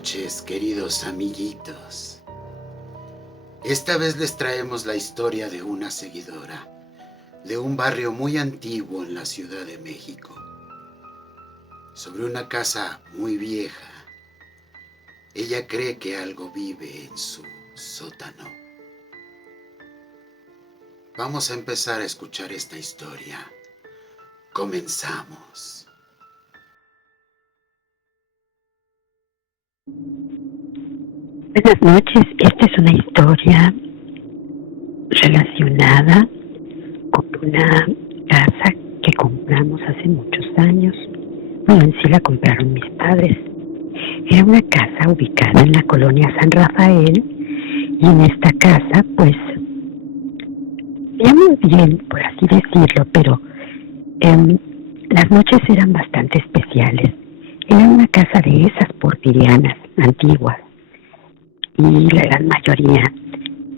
noches, queridos amiguitos. Esta vez les traemos la historia de una seguidora de un barrio muy antiguo en la Ciudad de México, sobre una casa muy vieja. Ella cree que algo vive en su sótano. Vamos a empezar a escuchar esta historia. Comenzamos. Buenas noches, esta es una historia relacionada con una casa que compramos hace muchos años. Bueno, en sí la compraron mis padres. Era una casa ubicada en la colonia San Rafael y en esta casa, pues, vivíamos bien, por así decirlo, pero las noches eran bastante especiales. Era una casa de esas porfirianas antiguas. Y la gran mayoría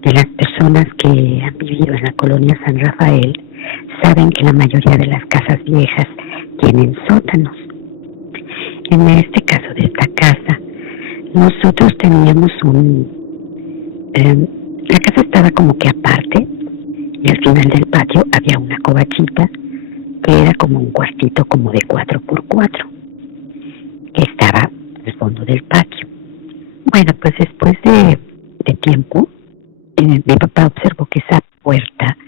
de las personas que han vivido en la colonia San Rafael saben que la mayoría de las casas viejas tienen sótanos. En este caso de esta casa, nosotros teníamos la casa estaba como que aparte y al final del patio había una covachita que era como un cuartito como de 4x4 que estaba al fondo del patio. Bueno, pues después de tiempo, mi papá observó que esa puerta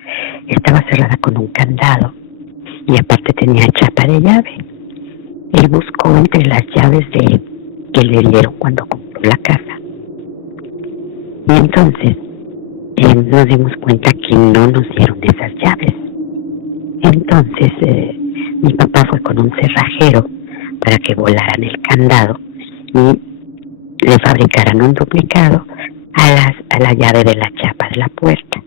estaba cerrada con un candado y aparte tenía chapa de llave. Él buscó entre las llaves que le dieron cuando compró la casa. Y entonces nos dimos cuenta que no nos dieron esas llaves. Entonces mi papá fue con un cerrajero para que volaran el candado y le fabricaran un duplicado a la llave de la chapa de la puerta.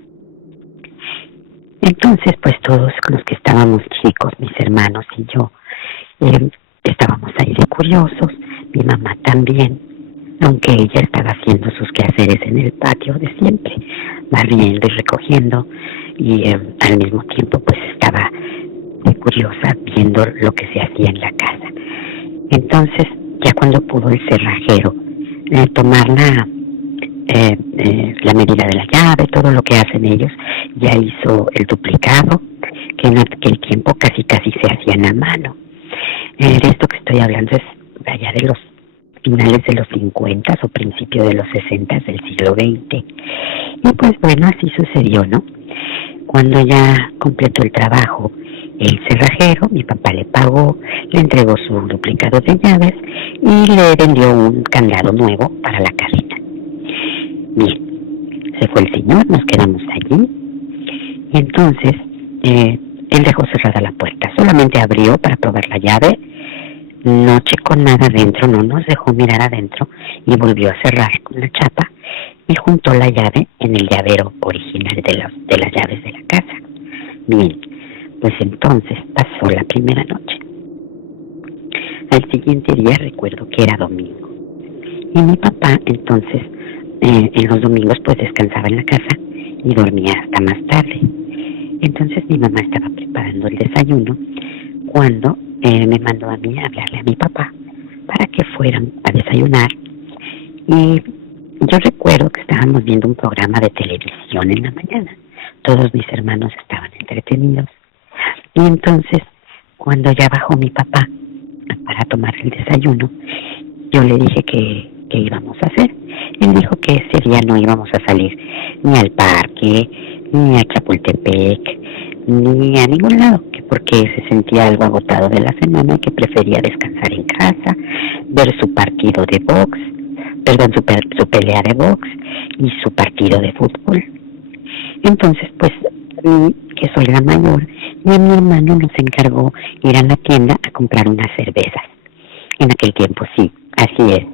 Entonces, pues todos los que estábamos chicos, mis hermanos y yo, estábamos ahí de curiosos, mi mamá también, aunque ella estaba haciendo sus quehaceres en el patio de siempre, barriendo y recogiendo, y al mismo tiempo pues estaba de curiosa viendo lo que se hacía en la casa. Entonces, ya cuando pudo el cerrajero tomar la medida de la llave, todo lo que hacen ellos, ya hizo el duplicado, que en aquel tiempo casi se hacían a mano. De esto que estoy hablando es allá de los finales de los 50 o principios de los 60 del siglo XX. Y pues bueno, así sucedió, ¿no? Cuando ya completó el trabajo el cerrajero, mi papá le pagó, le entregó su duplicado de llaves y le vendió un candado nuevo para la casita. Bien, se fue el señor, nos quedamos allí y entonces él dejó cerrada la puerta, solamente abrió para probar la llave, no checó nada adentro, no nos dejó mirar adentro y volvió a cerrar con la chapa y juntó la llave en el llavero original de las llaves de la casa. Bien, pues entonces pasó la primera noche. Al siguiente día recuerdo que era domingo. Y mi papá entonces en los domingos pues descansaba en la casa y dormía hasta más tarde. Entonces mi mamá estaba preparando el desayuno cuando me mandó a mí a hablarle a mi papá para que fueran a desayunar. Y yo recuerdo que estábamos viendo un programa de televisión en la mañana. Todos mis hermanos estaban entretenidos. Y entonces, cuando ya bajó mi papá para tomar el desayuno, yo le dije que íbamos a hacer. Él dijo que ese día no íbamos a salir ni al parque, ni a Chapultepec, ni a ningún lado, que porque se sentía algo agotado de la semana y que prefería descansar en casa, ver su partido de box, su pelea de box y su partido de fútbol. Entonces, pues, que soy la mayor, y a mi hermano nos encargó ir a la tienda a comprar unas cervezas. En aquel tiempo, sí, así es.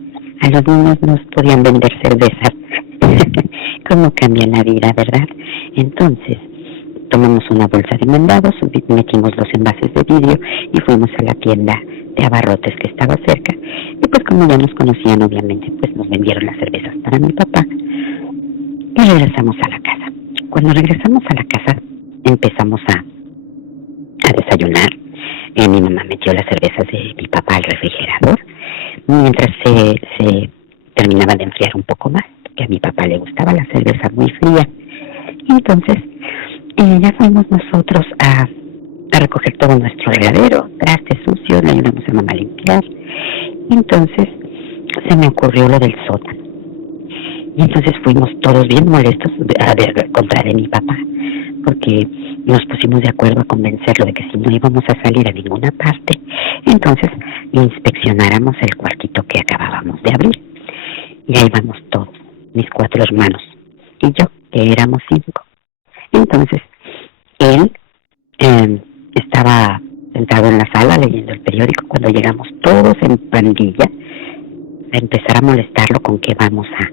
A los niños nos podían vender cervezas. Cómo cambia la vida, ¿verdad? Entonces, tomamos una bolsa de mandados, metimos los envases de vidrio y fuimos a la tienda de abarrotes que estaba cerca. Y pues como ya nos conocían, obviamente, pues nos vendieron las cervezas para mi papá. Y regresamos a la casa. Cuando regresamos a la casa, empezamos a desayunar. Mi mamá metió las cervezas de mi papá al refrigerador. Mientras se terminaba de enfriar un poco más, que a mi papá le gustaba la cerveza muy fría. Entonces, ya fuimos nosotros a recoger todo nuestro regadero, trastes sucios, le ayudamos a mamá a limpiar. Entonces, se me ocurrió lo del sótano. Y entonces fuimos todos bien molestos contra de mi papá, porque nos pusimos de acuerdo a convencerlo de que si no íbamos a salir a ninguna parte, entonces inspeccionáramos el cuartito que acabábamos de abrir. Y ahí vamos todos, mis 4 hermanos y yo, que éramos 5. Entonces, él estaba sentado en la sala leyendo el periódico cuando llegamos todos en pandilla a empezar a molestarlo con que vamos a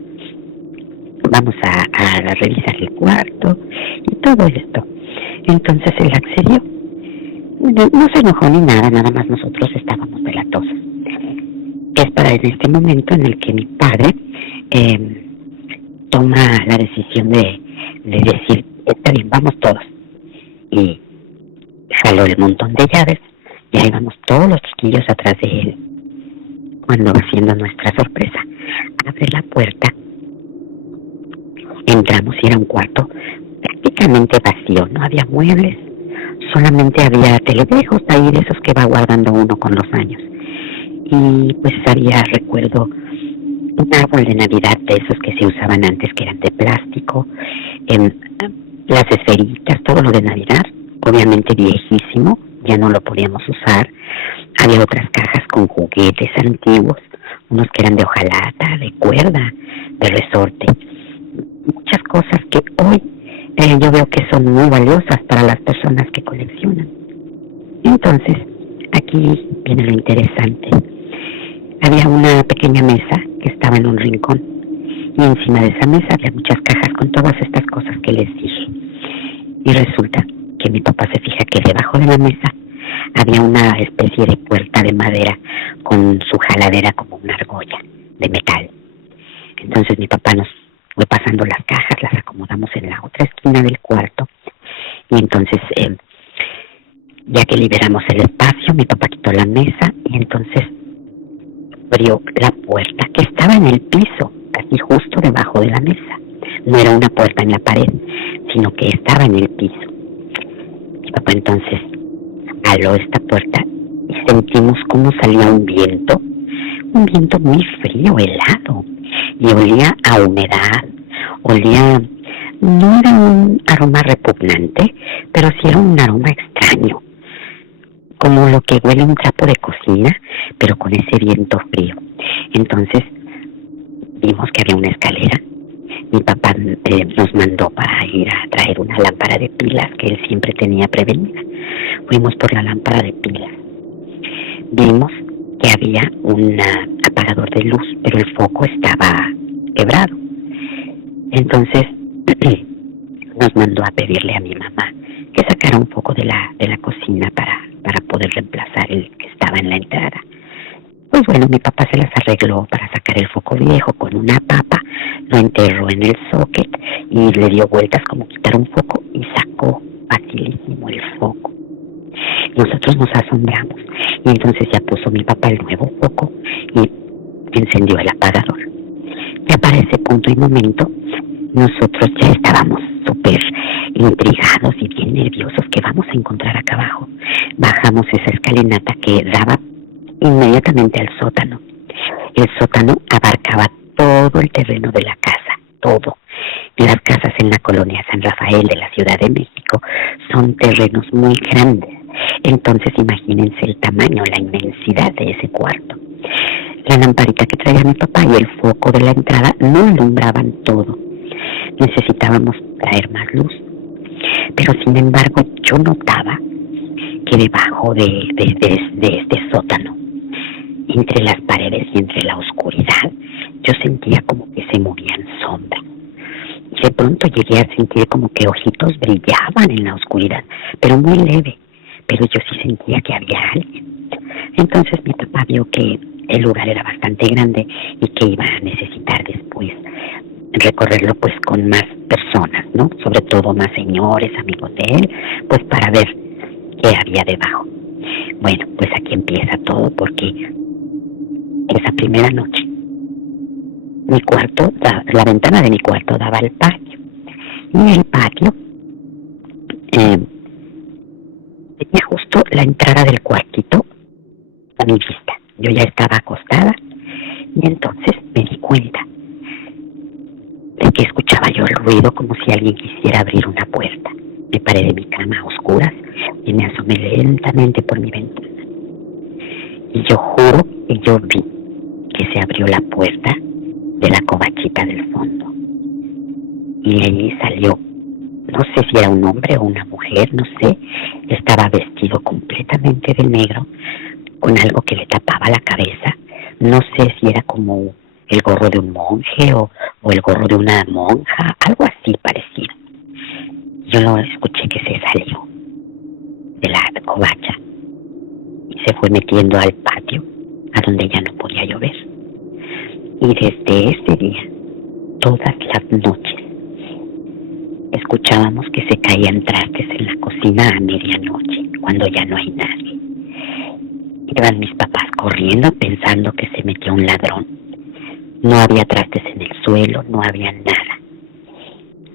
revisar el cuarto y todo esto. Entonces él accedió. No se enojó ni nada, nada más nosotros estábamos delatosos. Es para en este momento en el que mi padre toma la decisión de decir, está bien, vamos todos. Y jaló el montón de llaves y ahí vamos todos los chiquillos atrás de él. Cuando haciendo nuestra sorpresa, abre la puerta, entramos y era un cuarto prácticamente vacío, no había muebles, solamente había teledejos ahí de esos que va guardando uno con los años. Y pues había, recuerdo, un árbol de Navidad de esos que se usaban antes, que eran de plástico, las esferitas, todo lo de Navidad, obviamente viejísimo, ya no lo podíamos usar. Había otras cajas con juguetes antiguos, unos que eran de hojalata, de cuerda, de resorte, muchas cosas que hoy yo veo que son muy valiosas para las personas que coleccionan. Entonces, aquí viene lo interesante. Había una pequeña mesa que estaba en un rincón y encima de esa mesa había muchas cajas con todas estas cosas que les dije. Y resulta que mi papá se fija que debajo de la mesa había una especie de puerta de madera con su jaladera como una argolla de metal. Entonces mi papá nos fue pasando las cajas, las acomodamos en la otra esquina del cuarto y entonces ya que liberamos el espacio, mi papá quitó la mesa y entonces abrió la puerta que estaba en el piso, casi justo debajo de la mesa. No era una puerta en la pared, sino que estaba en el piso. Mi papá entonces aló esta puerta y sentimos cómo salía un viento muy frío, helado, y olía a humedad, no era un aroma repugnante, pero sí era un aroma extraño, como lo que huele un trapo de cocina, pero con ese viento frío. Entonces vimos que había una escalera. Mi papá nos mandó para ir a traer una lámpara de pilas que él siempre tenía prevenida. Fuimos por la lámpara de pilas. Vimos que había un apagador de luz, pero el foco estaba quebrado. Entonces nos mandó a pedirle a mi mamá que sacara un foco de la cocina para poder reemplazar el que estaba en la entrada. Pues bueno, mi papá se las arregló para sacar el foco viejo con una papa, lo enterró en el socket y le dio vueltas como quitar un foco y sacó facilísimo el foco. Nosotros nos asombramos y entonces ya puso mi papá el nuevo foco y encendió el apagador. Ya para ese punto y momento nosotros ya estábamos súper intrigados y bien nerviosos. ¿Qué vamos a encontrar acá abajo? Bajamos esa escalinata que daba inmediatamente al sótano. El sótano abarcaba todo el terreno de la casa, todo. Las casas en la colonia San Rafael de la Ciudad de México son terrenos muy grandes. Entonces imagínense el tamaño, la inmensidad de ese cuarto. La lamparita que traía mi papá y el foco de la entrada no alumbraban todo. Necesitábamos traer más luz. Pero sin embargo yo notaba que debajo de este sótano, entre las paredes y entre la oscuridad, yo sentía como que se movían sombras. Y de pronto llegué a sentir como que ojitos brillaban en la oscuridad, pero muy leve. Pero yo sí sentía que había alguien. Entonces mi papá vio que el lugar era bastante grande y que iba a necesitar después recorrerlo pues con más personas, ¿no? Sobre todo más señores, amigos de él, pues para ver qué había debajo. Bueno, pues aquí empieza todo porque esa primera noche la ventana de mi cuarto daba al patio. Y en el patio tenía justo la entrada del cuartito a mi vista. Yo ya estaba acostada y entonces me di cuenta de que escuchaba yo el ruido como si alguien quisiera abrir una puerta. Me paré de mi cama a oscuras y me asomé lentamente por mi ventana. Y yo juro que yo vi que se abrió la puerta de la covachita del fondo. Y de allí salió, no sé si era un hombre o una mujer, no sé, estaba vestido completamente de negro, con algo que le tapaba la cabeza. No sé si era como el gorro de un monje o el gorro de una monja, algo así parecido. Yo lo escuché que se salió de la covacha y se fue metiendo al patio, a donde ya no podía llover. Y desde ese día, todas las noches, escuchábamos que se caían trastes en la cocina a medianoche, cuando ya no hay nadie. Iban mis papás corriendo pensando que se metió un ladrón. No había trastes en el suelo, no había nada.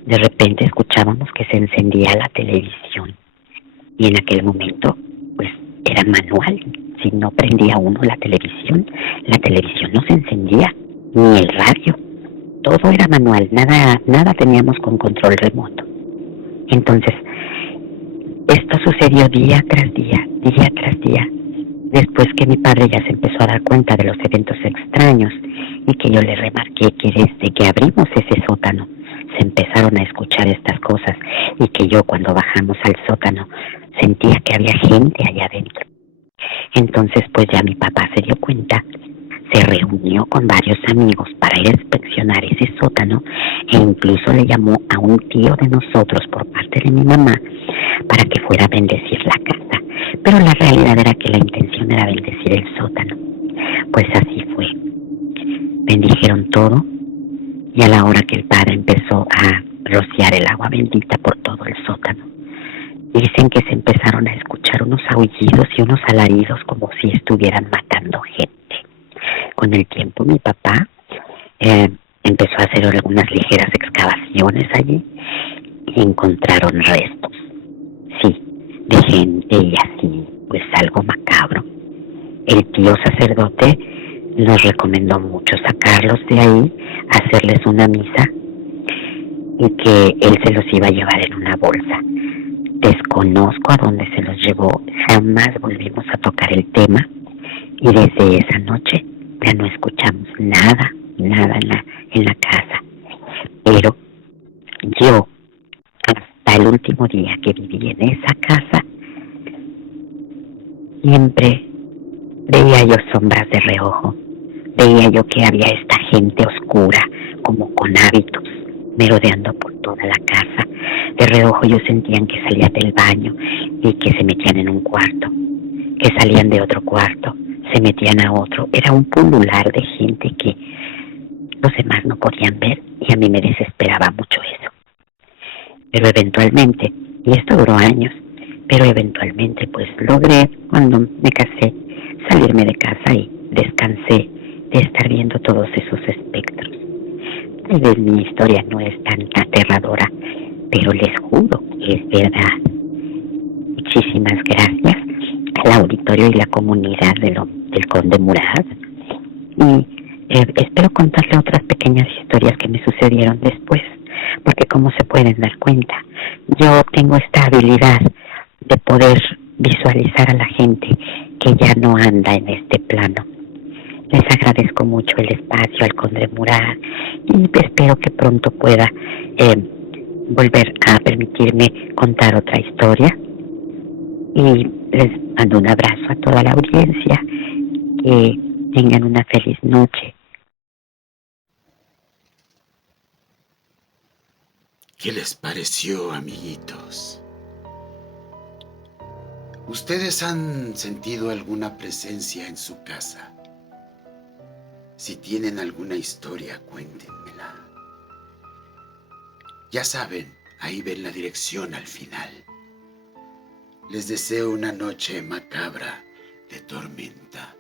De repente escuchábamos que se encendía la televisión. Y en aquel momento, pues, era manual. Si no prendía uno la televisión no se encendía, ni el radio. Todo era manual, nada teníamos con control remoto. Entonces, esto sucedió día tras día, después que mi padre ya se empezó a dar cuenta de los eventos extraños y que yo le remarqué que desde que abrimos ese sótano se empezaron a escuchar estas cosas y que yo cuando bajamos al sótano sentía que había gente allá adentro. Entonces pues ya mi papá se dio cuenta, se reunió con varios amigos para ir a inspeccionar ese sótano e incluso le llamó a un tío de nosotros por parte de mi mamá para que fuera a bendecir la casa. Pero la realidad era que la intención era bendecir el sótano. Pues así fue. Bendijeron todo y a la hora que el padre empezó a rociar el agua bendita por todo el sótano, dicen que se empezaron a escuchar unos aullidos y unos alaridos como si estuvieran matando gente. Con el tiempo mi papá empezó a hacer algunas ligeras excavaciones allí y encontraron restos, sí, de gente y así, pues algo macabro. El tío sacerdote nos recomendó mucho sacarlos de ahí, hacerles una misa y que él se los iba a llevar en una bolsa. Desconozco a dónde se los llevó, jamás volvimos a tocar el tema y desde esa noche ya no escuchamos nada en la casa. Pero yo, hasta el último día que viví en esa casa, siempre veía yo sombras de reojo, veía yo que había esta gente oscura, como con hábitos, merodeando por toda la casa. De reojo yo sentían que salían del baño y que se metían en un cuarto, que salían de otro cuarto, se metían a otro. Era un pulular de gente que los demás no podían ver y a mí me desesperaba mucho eso. Pero eventualmente, y esto duró años, pero eventualmente pues logré, cuando me casé, salirme de casa y descansé de estar viendo todos esos espectros. Tal vez mi historia no es tan aterradora, pero les juro que es verdad. Muchísimas gracias al auditorio y la comunidad del Conde Murad. Y espero contarle otras pequeñas historias que me sucedieron después, porque como se pueden dar cuenta, yo tengo esta habilidad de poder visualizar a la gente que ya no anda en este plano. Les agradezco mucho el espacio al Conde Murad y espero que pronto pueda volver a permitirme contar otra historia. Y les mando un abrazo a toda la audiencia. Que tengan una feliz noche. ¿Qué les pareció, amiguitos? ¿Ustedes han sentido alguna presencia en su casa? Si tienen alguna historia, cuéntenmela. Ya saben, ahí ven la dirección al final. Les deseo una noche macabra de tormenta.